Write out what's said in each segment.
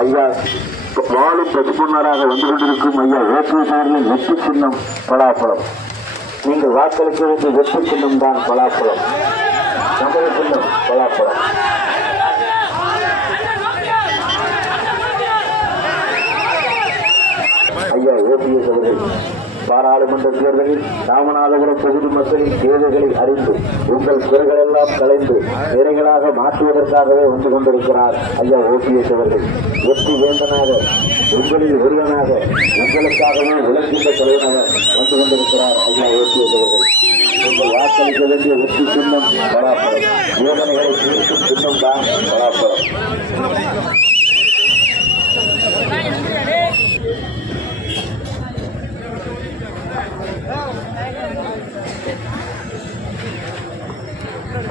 ஐயா வாழும் பசுப்பொன்னராக வந்து கொண்டிருக்கும் ஐயா ஓட்டுநர்களின் வெற்றி சின்னம் பலாப்பழம். நீங்கள் வாக்களிக்க வேண்டிய வெற்றி சின்னம் தான் பலாப்பழம். நமது சின்னம் பலாப்பழம். ஐயா ஓபிஎஸ் அவர்கள் பாராளுமன்ற தேர்தலில் ராமநாதபுரம் தொகுதி மக்களின் தேவைகளை அறிந்து உங்கள் குறைகளெல்லாம் கலைந்து நிறைகளாக மாற்றுவதற்காகவே வந்து கொண்டிருக்கிறார் ஐயா ஓபிஎஸ் அவர்கள். வெற்றி வேந்தனாக உங்களில் ஒருவனாக உங்களுக்காகவே விளக்கின்ற தலைவனாக வந்து கொண்டிருக்கிறார் ஐயா ஓபிஎஸ் அவர்கள். உங்கள் வாக்களிக்க வேண்டிய வெற்றி சின்னம் பலாப்பழம். வேதனைகளை தீர்க்கும் சின்னம் தான் பலாப்பழம்.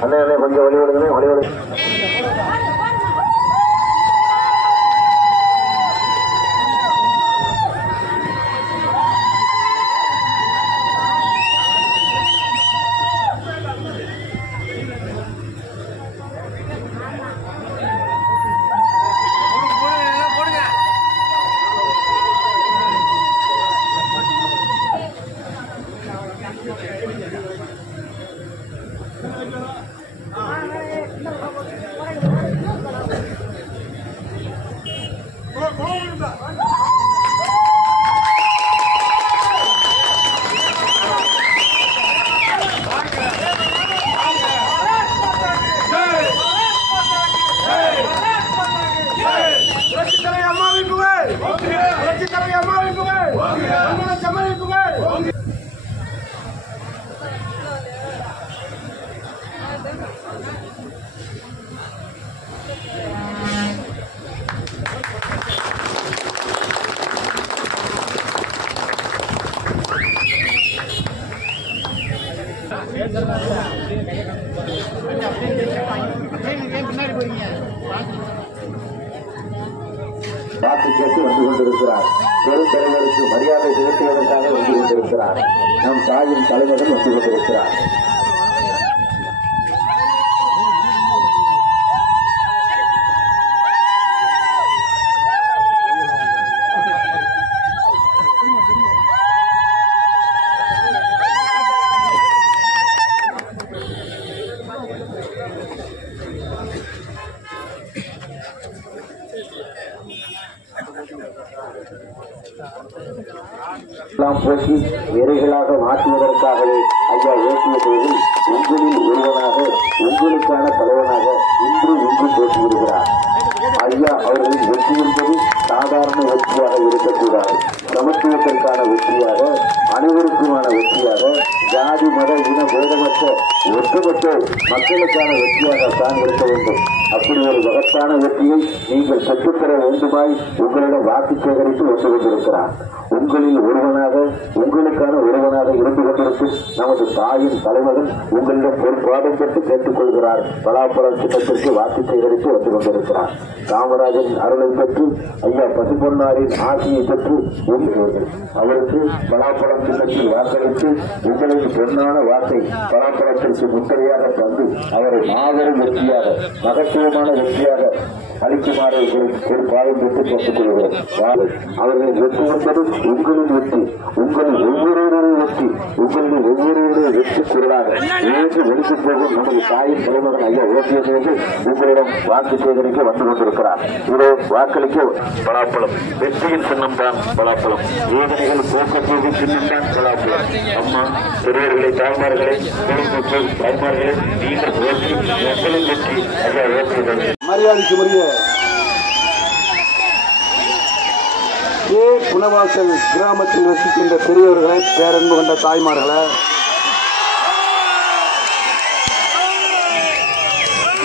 அண்ணே கொஞ்சம் வழிவிடுங்க, வழிவிடுங்க. வாக்கு கேட்டு வந்து கொண்டிருக்கிறார். பெருந்தலைவருக்கு மரியாதை செலுத்துவதற்காக வந்து கொண்டிருக்கிறார். நம் தாயின் தலைவர்கள் வந்து கொண்டிருக்கிறார். போக்கி எரைகளாக மாற்றுவதற்காகவே ஐயா ஓட்டுநர்கள் உங்களில் ஒருவனாக உங்களுக்கான தலைவனாக இன்று போட்டி விடுகிறார். ஐயா அவர்களின் வெற்றி என்பது சாதாரண வெற்றியாக இருக்கக்கூடாது. சமத்துவத்திற்கான வெற்றியாக, அனைவருக்குமான வெற்றியாக, ஜாதி மத இன பேதமற்ற ஒட்டுமொத்த மக்களுக்கான வெற்றியாகத்தான் இருக்க வேண்டும். அப்படி ஒரு மகத்தான வெற்றியை நீங்கள் பெற்றுத்தர வேண்டுமாய் உங்களிடம் வாக்கு சேகரித்து வந்து கொண்டிருக்கிறார். உங்களில் ஒருவனாக உங்களுக்கான ஒருவனாக இருந்து கொண்டிருக்கும் நமது தாயின் தலைவர்கள் உங்களிடம் பொறுப்பாடம் பெற்று கேட்டுக் கொள்கிறார். பலாப்பழம் சின்னத்திற்கு வாக்கு சேகரித்து வந்து கொண்டிருக்கிறார். காமராஜரின் அருளை பெற்று ஐயா பசுப்பொன்னாரின் ஆட்சியை பெற்று அவருக்கு பலாப்பழம் சின்னத்தில் வாக்களித்து உங்களின் பொன்னான வாக்கை பலாப்பழத்திற்கு முன்னிலையாக தந்து அவரை மாபெரும் வெற்றியாக, மகத்துவமான வெற்றியாக அளிக்குமாறு ஒரு பாடம் பெற்று கேட்டுக் கொள்கிறோம். அவர்களின் வெற்றி என்பது உங்களின் வெற்றி, உங்களின் ஒவ்வொருவருடைய வெற்றி, உங்களின் ஒவ்வொருவருடைய வெற்றி குரலாக ஏற்று ஒழித்து போகும் நமது தாயின் தலைமகன் ஐயா ஓபிஎஸ் உங்களிடம் வாக்கு சேகரிக்க வந்து கொண்டிருக்கிறார். இதோ வாக்களிக்க பலாப்பழம். வெற்றியின் சின்னம் தான் பலாப்பழம். வேதனைகள் போக்கத்தோடு சின்னம் தான் பலாப்பழம். அம்மா பெரியவர்களை, தாய்மார்களை, குடும்பத்தை தாய்மார்களை நீங்கள் வெற்றி, மக்களின் வெற்றி ஐயா ஓபிஎஸ். மரியாதைக்குரிய புனவாசல் கிராமத்தில் வசிக்கின்ற பெரியவர்களை, பேரன்பு கொண்ட தாய்மார்களை,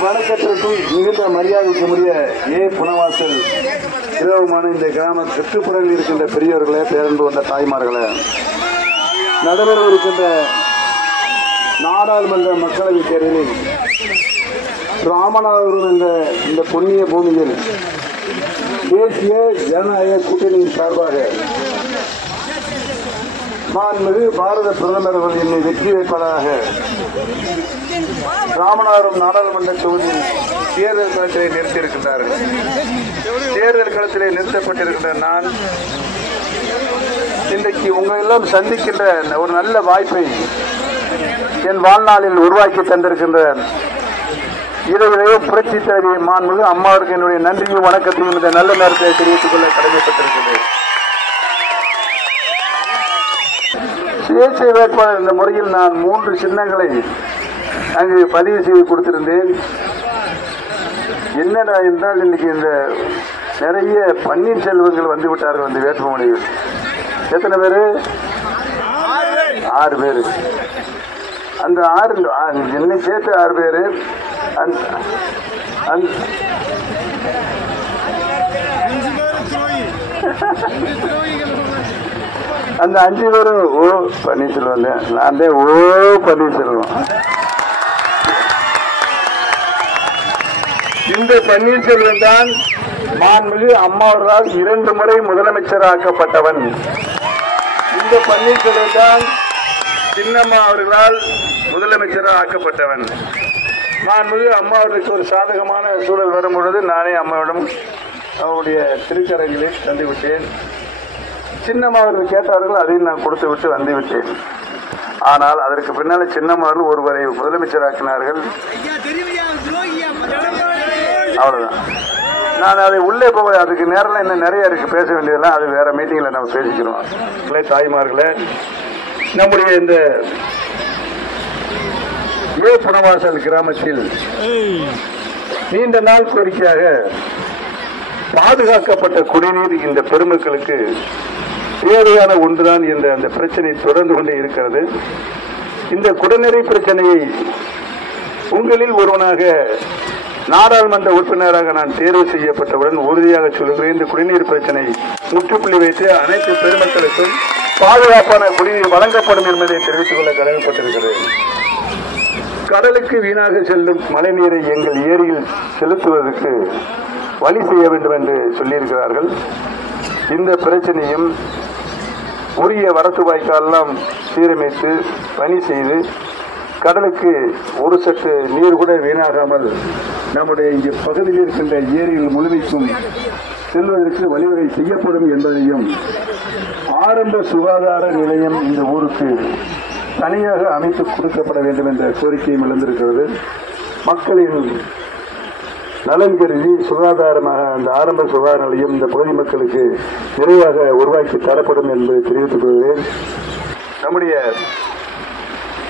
வணக்கத்திற்கும் மிகுந்த மரியாதைக்குரிய புனவாசல் கிராமமான இந்த கிராம சுற்றுப்புறத்தில் இருக்கின்ற பெரியவர்களே, பேரன்பு கொண்ட தாய்மார்களை, நடைபெற இருக்கின்ற நாடாளுமன்ற மக்களவைத் தேர்தலில் ராமநாதபுரம் என்ற இந்த புண்ணிய பூமியில் தேசிய ஜனநாயக கூட்டணியின் சார்பாக மாண்புமிகு பாரத பிரதமர் அவர்கள் என்னை வெற்றி வேட்பாளராக ராமநாதபுரம் நாடாளுமன்ற தொகுதியில் தேர்தல் களத்திலே நிறுத்தியிருக்கின்றார்கள். தேர்தல் களத்திலே நிறுத்தப்பட்டிருக்கின்ற நான் இன்றைக்கு உங்கள் எல்லாம் சந்திக்கின்ற ஒரு நல்ல வாய்ப்பை என் வாழ்நாளில் உருவாக்கி தந்திருக்கின்ற இதையிலேயே புரட்சி தலைவி மாண்புமிகு அம்மாவுக்கு என்னுடைய நன்றியும் வணக்கத்தையும் இந்த நல்ல நேரத்தை தெரிவித்துக் கொள்ள கடமைப்பட்டிருக்கிறேன். சுயேட்சை வேட்பாளர் என்ற முறையில் நான் 3 சின்னங்களை அங்கு பதிவு செய்து கொடுத்திருந்தேன். என்னடா என்றால் இன்னைக்கு இந்த நிறைய பன்னீர்செல்வங்கள் வந்து விட்டார்கள் அந்த வேட்புமனையில். எத்தனை பேரு? 6 பேரு. அந்த 6 என்னை சேர்த்து 6 பேரு. அந்த 5 பேரும் ஓ பன்னீர்செல்வம், நான் தான் ஓ பன்னீர்செல்வம். இந்த பன்னீர்செல்வம் தான் மாண்புமிகு அம்மா அவர்களால் 2 முறை முதலமைச்சராக்கப்பட்டவன். இந்த பன்னீர்செல்வம் தான் சின்னம்மா அவர்களால் முதலமைச்சராக ஆக்கப்பட்டவன். மாண்புமிகு அம்மா அவர்களுக்கு ஒரு சாதகமான சூழல் வரும்பொழுது நானே அம்மாவிடம் அவருடைய திருக்கரைகளை தந்து விட்டேன். சின்னம்மா அவர்கள் கேட்டார்கள், அதையும் நான் கொடுத்து விட்டு வந்து விட்டேன். ஆனால் அதற்கு பின்னால் சின்னம்மா அவர்கள் ஒருவரை முதலமைச்சராக்கினார்கள். அவ்வளவுதான். நான் அதை உள்ளே போக அதுக்கு நேரம் இன்னும் நிறைய இருக்கு பேச வேண்டியதெல்லாம். அது வேற மீட்டிங்ல நம்ம பேசிக்கிறோம். தாய்மார்களே, நம்முடைய இந்த புனவாசல் கிராமத்தில் நீண்ட நாள் கோரிக்கையாக பாதுகாக்கப்பட்ட குடிநீர் இந்த பெருமக்களுக்கு தேவையான ஒன்றுதான் என்ற அந்த பிரச்சனை தொடர்ந்து கொண்டே இருக்கிறது. இந்த குடிநீர் பிரச்சனையை உங்களில் ஒருவனாக நாடாளுமன்ற உறுப்பினராக நான் தேர்வு செய்யப்பட்டவுடன் உறுதியாக சொல்கிறேன், இந்த குடிநீர் பிரச்சனை முற்றுப்புள்ளி வைத்து அனைத்து பெருமக்களுக்கும் பாதுகாப்பான குடிநீர் வழங்கப்படும் என்பதை தெரிவித்துக் கொள்ள கடமைப்பட்டிருக்கிறேன். கடலுக்கு வீணாக செல்லும் மழைநீரை எங்கள் ஏரியில் செலுத்துவதற்கு வழி செய்ய வேண்டும் என்று சொல்லியிருக்கிறார்கள். இந்த பிரச்சனையும் உரிய வரத்து வாய்க்காலெல்லாம் சீரமைத்து பணி செய்து கடலுக்கு ஒரு சற்று நீர் கூட வீணாகாமல் நம்முடைய இங்கே பகுதியில் இருக்கின்ற ஏரியில் முழுமைக்கும் செல்வதற்கு வழிவகை செய்யப்படும் என்பதையும், ஆரம்ப சுகாதார நிலையம் இந்த ஊருக்கு தனியாக அமைத்து கொடுக்கப்பட வேண்டும் என்ற கோரிக்கையும் எழுந்திருக்கிறது. மக்களின் நலன் கருதி சுகாதாரமாக அந்த ஆரம்ப சுகாதார நிலையம் இந்த பகுதி மக்களுக்கு நிறைவாக உருவாக்கி தரப்படும் என்பதை தெரிவித்துக் கொள்கிறேன். நம்முடைய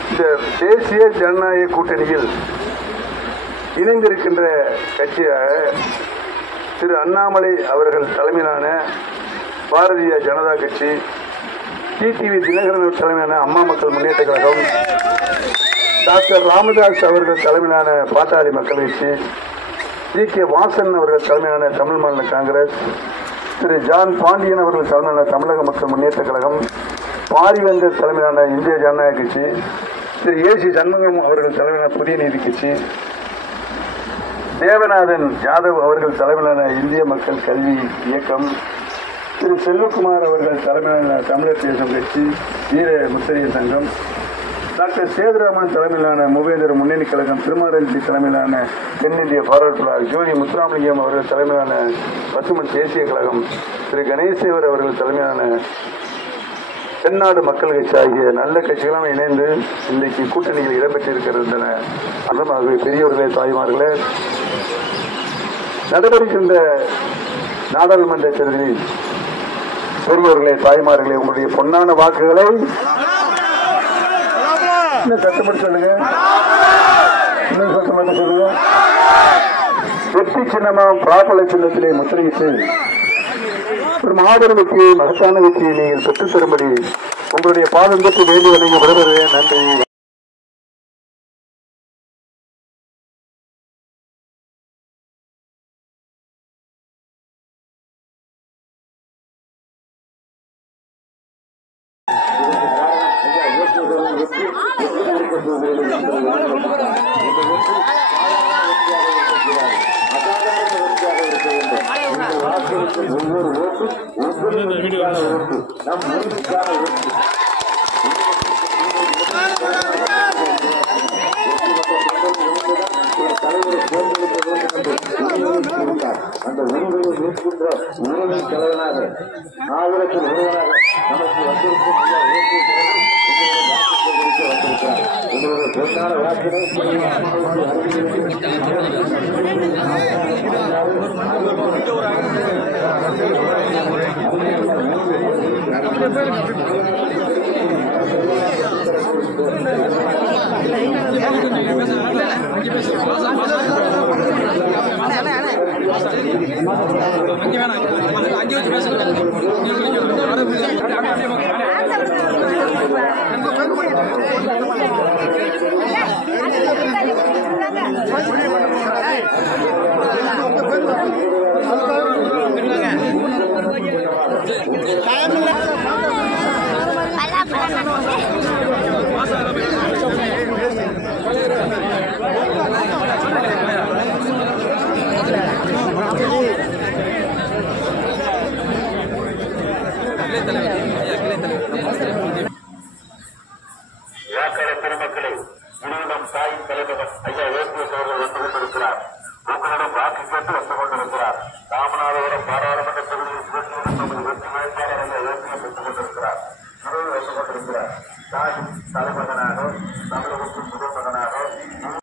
இந்த தேசிய ஜனநாயக கூட்டணியில் இணைந்திருக்கின்ற கட்சியாக திரு அண்ணாமலை அவர்கள் தலைமையிலான பாரதிய ஜனதா கட்சி, டிடிவி தினகரன் தலைமையிலான அம்மா மக்கள் முன்னேற்ற கழகம், டாக்டர் ராமதாஸ் அவர்கள் தலைமையிலான பாட்டாளி மக்கள் கட்சி, ஜி.கே. வாசன் அவர்கள் தலைமையிலான தமிழ் மாநில காங்கிரஸ், திரு ஜான் பாண்டியன் அவர்கள் தலைமையிலான தமிழக மக்கள் முன்னேற்ற கழகம், பாரிவேந்தர் தலைமையிலான இந்திய ஜனநாயக கட்சி, திரு ஏ.சி. சண்முகம் அவர்கள் தலைமையிலான புதிய நீதி கட்சி, தேவநாதன் யாதவ் அவர்கள் தலைமையிலான இந்திய மக்கள் கல்வி இயக்கம், திரு செல்வகுமார் அவர்கள் தலைமையிலான தமிழர் தேசம் கட்சி, வீர முத்தரைய சங்கம், டாக்டர் சேதுராமன் தலைமையிலான மூவேந்தர் முன்னணி கழகம், திருமாரெட்டி தலைமையிலான தென்னிந்திய ஃபார்வர்ட் பிளாக், ஜோதி முத்துராமலிங்கம் அவர்கள் தலைமையிலான பசுமன் தேசிய கழகம், திரு கணேசேவர் அவர்கள் தலைமையிலான தென்னாடு மக்கள் கட்சி ஆகிய நல்ல கட்சிகளும் இணைந்து இன்றைக்கு கூட்டணியில் இடம்பெற்றிருக்கின்றன. அந்தமாகவே பெரியவர்களே, தாய்மார்களே, நடைபெறுகின்ற நாடாளுமன்ற தேர்தலில் பெரியவர்களே, தாய்மார்களே, உங்களுடைய பொன்னான வாக்குகளை இன்னும் சத்தப்பட்டு சொல்லுங்க, இன்னும் சத்தப்பட்டு சொல்லுங்க. வெற்றி சின்னமாம் பிராபல சின்னத்திலே முத்திரையிட்டு ஒரு மாபெரும் வெற்றியை, மகத்தான வெற்றியை நீங்கள் பெற்றுத் தரும்படி உங்களுடைய பாதம் பெற்று வேண்டி வணங்கி விடுகிறேன். நன்றி. அந்த இருக்கின்ற உரிமை தலைவனாக ஆயிரத்தில் ஒருவராக நமக்கு வந்திருக்கும் வந்திருக்கிறார். உங்களுடைய பொன்னான வாக்கினை வாக்காளர் பெருமக்களை இனியும் தாயின் தலைவர் ஐயா ஓபிஎஸ் அவர்கள் வந்து கொண்டிருக்கிறார். உங்களிடம் வாக்கு கேட்டு வந்து கொண்டிருக்கிறார். ராமநாதபுரம் பாராளுமன்ற தொகுதியில் நமது வெற்றி வேட்பாளர் ஐயா ஓபிஎஸ் வந்து கொண்டிருக்கிறார். வந்து கொண்டிருக்கிறார். தாயின் தலைமகனாக தமிழகத்தின்